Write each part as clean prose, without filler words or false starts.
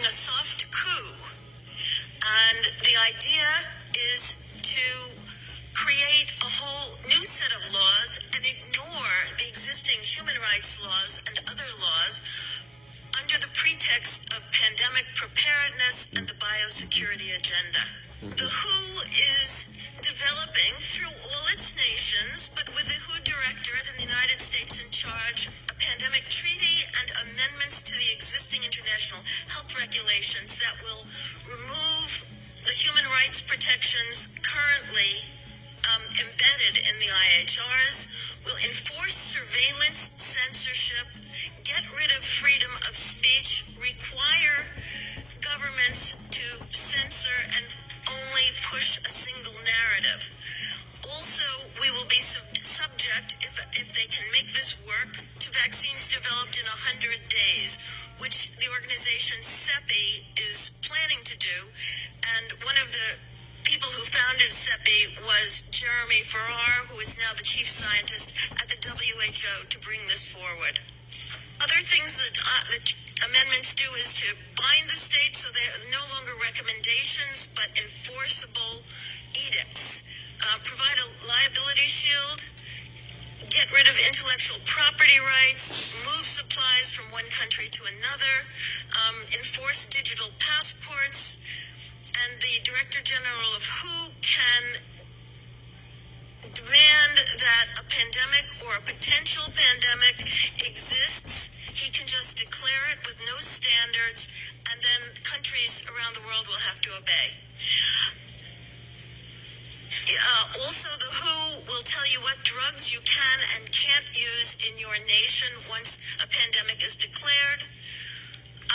during a soft coup. And the idea is to create a whole new set of laws and ignore the existing human rights laws and other laws under the pretext of pandemic preparedness and the biosecurity agenda. The WHO is developing through all its nations, but with the WHO Directorate in the United States in charge, a pandemic treaty and amendments to the existing international health regulations that will remove the human rights protections currently embedded in the IHRs, will enforce surveillance, censorship, get rid of freedom of speech, require governments to censor and only push a single narrative. Also, we will be subject, if they can make this work, to vaccines developed in 100 days, which the organization CEPI is planning to do. And one of the people who founded CEPI was Jeremy Farrar, who is now the chief scientist at the WHO, to bring this forward. Other things that amendments do is to bind the states so they're no longer recommendations but enforceable edicts. Provide a liability shield, get rid of intellectual property rights, move supplies from one country to another, enforce digital passports, and the Director General of WHO can demand that a pandemic or a potential pandemic exists. He can just declare it with no standards, and then countries around the world will have to obey. Also, the WHO will tell you what drugs you can and can't use in your nation once a pandemic is declared.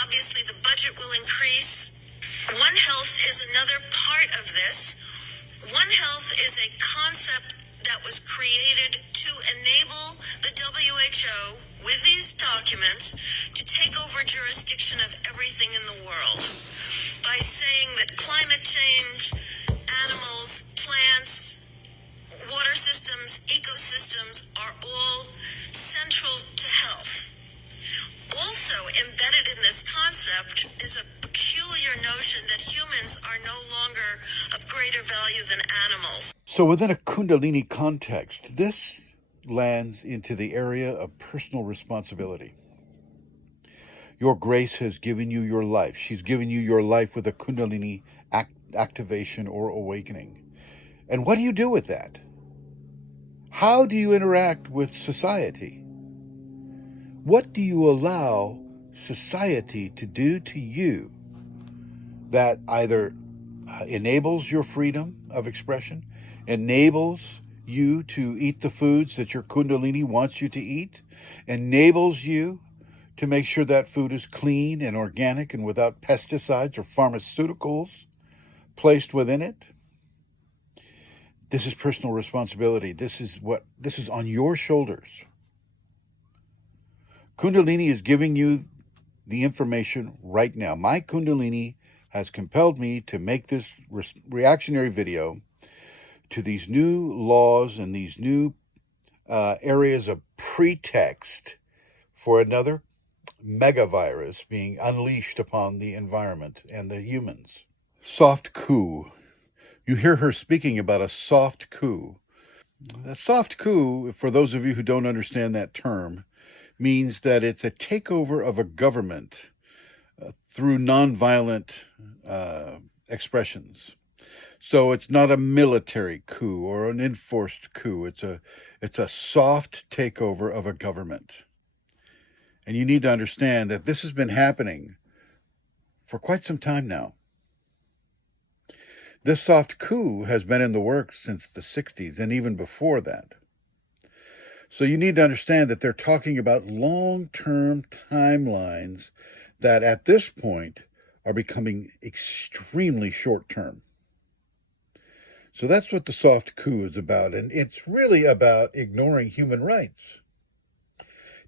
Obviously, the budget will increase. One Health is another part of this. One Health is a concept that was created to enable the WHO, with these documents, to take over jurisdiction of everything in the world by saying that climate change, animals, plants, water systems, ecosystems are all central to health. Also embedded in this concept is a peculiar notion that humans are no longer of greater value than animals. So within a Kundalini context, this lands into the area of personal responsibility. Your grace has given you your life. She's given you your life with a Kundalini activation or awakening. And what do you do with that? How do you interact with society? What do you allow society to do to you that either enables your freedom of expression, enables you to eat the foods that your Kundalini wants you to eat, enables you to make sure that food is clean and organic and without pesticides or pharmaceuticals placed within it? This is personal responsibility. This is on your shoulders. Kundalini is giving you the information right now. My Kundalini has compelled me to make this reactionary video to these new laws and these new areas of pretext for another megavirus being unleashed upon the environment and the humans. Soft coup. You hear her speaking about a soft coup. A soft coup, for those of you who don't understand that term, means that it's a takeover of a government through nonviolent expressions. So it's not a military coup or an enforced coup. It's a soft takeover of a government. And you need to understand that this has been happening for quite some time now. This soft coup has been in the works since the 60s and even before that. So you need to understand that they're talking about long-term timelines that at this point are becoming extremely short-term. So that's what the soft coup is about. And it's really about ignoring human rights,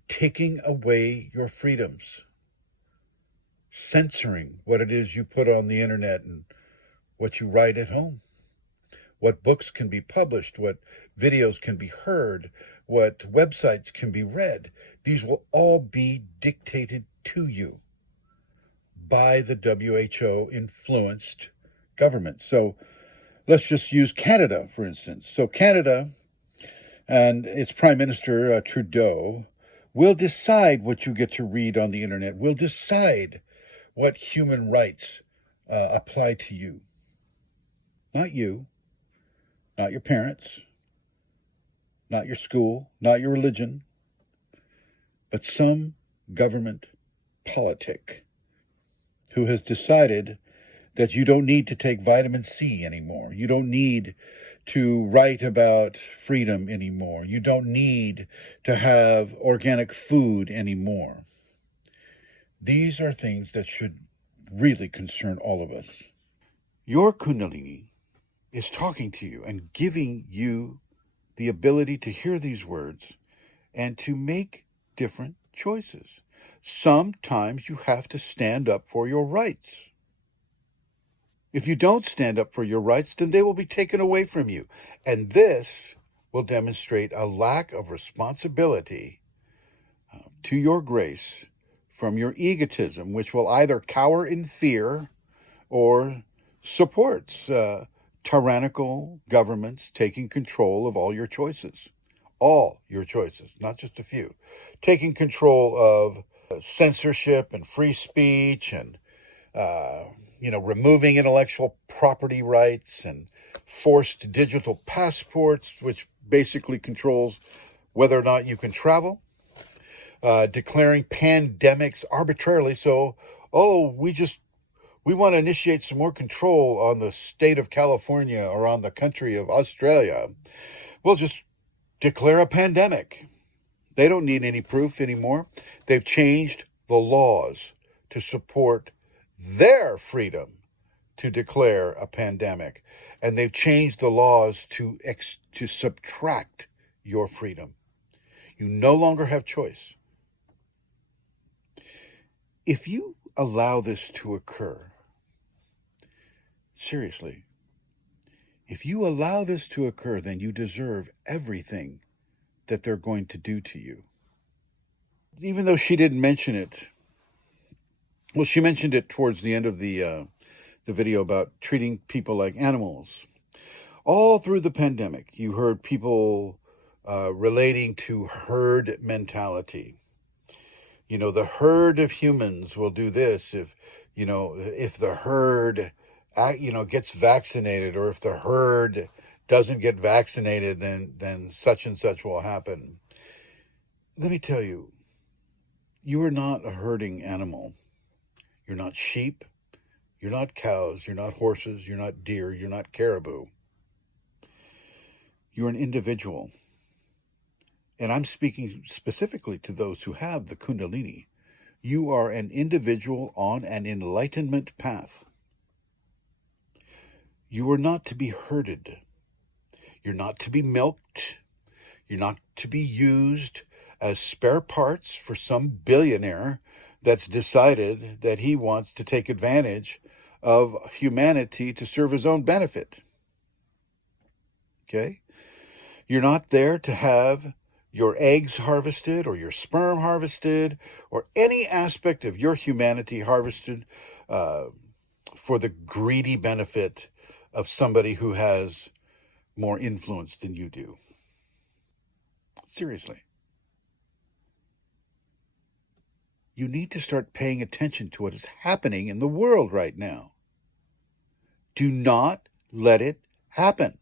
taking away your freedoms, censoring what it is you put on the internet and what you write at home, what books can be published, what videos can be heard, what websites can be read. These will all be dictated to you by the WHO influenced government. So let's just use Canada, for instance. So Canada and its Prime Minister, Trudeau, will decide what you get to read on the internet, will decide what human rights apply to you. Not you, not your parents, not your school, not your religion, but some government politic who has decided that you don't need to take vitamin C anymore. You don't need to write about freedom anymore. You don't need to have organic food anymore. These are things that should really concern all of us. Your Kundalini is talking to you and giving you the ability to hear these words and to make different choices. Sometimes you have to stand up for your rights. If you don't stand up for your rights, then they will be taken away from you. And this will demonstrate a lack of responsibility to your grace from your egotism, which will either cower in fear or supports tyrannical governments taking control of all your choices. All your choices, not just a few. Taking control of censorship and free speech and removing intellectual property rights and forced digital passports, which basically controls whether or not you can travel, declaring pandemics arbitrarily. So, we want to initiate some more control on the state of California or on the country of Australia. We'll just declare a pandemic. They don't need any proof anymore. They've changed the laws to support their freedom to declare a pandemic. And they've changed the laws to subtract your freedom. You no longer have choice. If you allow this to occur, seriously, if you allow this to occur, then you deserve everything that they're going to do to you. Even though she didn't mention it, well, she mentioned it towards the end of the video about treating people like animals. All through the pandemic, you heard people relating to herd mentality. The herd of humans will do this if the herd gets vaccinated, or if the herd doesn't get vaccinated, then such and such will happen. Let me tell you, you are not a herding animal. You're not sheep. You're not cows. You're not horses. You're not deer. You're not caribou. You're an individual. And I'm speaking specifically to those who have the Kundalini. You are an individual on an enlightenment path. You are not to be herded. You're not to be milked. You're not to be used as spare parts for some billionaire that's decided that he wants to take advantage of humanity to serve his own benefit. Okay? You're not there to have your eggs harvested or your sperm harvested or any aspect of your humanity harvested for the greedy benefit of somebody who has more influence than you do. Seriously. You need to start paying attention to what is happening in the world right now. Do not let it happen.